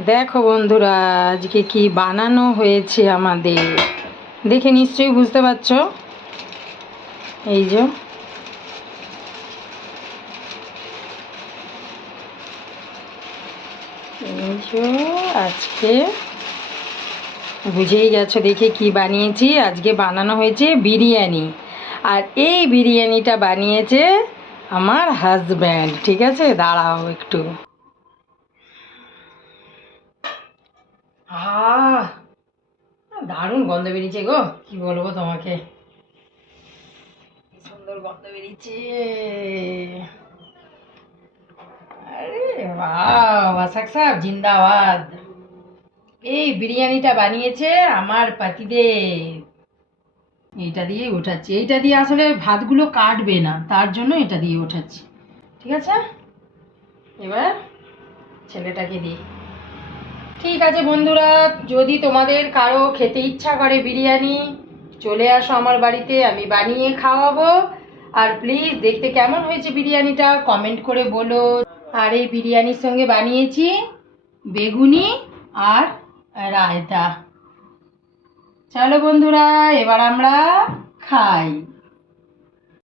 দেখো বন্ধুরা, আজকে কি বানানো হয়েছে আমাদের, দেখে নিশ্চয়ই বুঝতে পারছো। এই যে আজকে বুঝেই গেছো দেখে কি বানিয়েছি। আজকে বানানো হয়েছে বিরিয়ানি, আর এই বিরিয়ানিটা বানিয়েছে আমার হাজব্যান্ড। ঠিক আছে, দাঁড়াও একটু। আহ, দারুণ গন্ধ বেরিয়েছে গো, কি বলবো তোমাকে, কি সুন্দর গন্ধ বেরিয়েছে। আরে বাহ, ওয়াসাক সাহেব জিন্দাবাদ। এই বিরিয়ানিটা বানিয়েছে আমার পাতিদেব। এইটা দিয়ে ওঠাচ্ছি, এইটা দিয়ে আসলে ভাতগুলো কাটবে না, তার জন্য এটা দিয়ে ওঠাচ্ছি। ঠিক আছে, এবার ছেলেটাকে দিই। ঠিক আছে বন্ধুরা, যদি তোমাদের কারো খেতে ইচ্ছা করে বিরিয়ানি, চলে আসো আমার বাড়িতে, আমি বানিয়ে খাওয়াবো। আর প্লিজ দেখতে কেমন হয়েছে বিরিয়ানিটা কমেন্ট করে বলো। আর এই বিরিয়ানির সঙ্গে বানিয়েছি বেগুনি আর রায়তা। চলো বন্ধুরা, এবার আমরা খাই।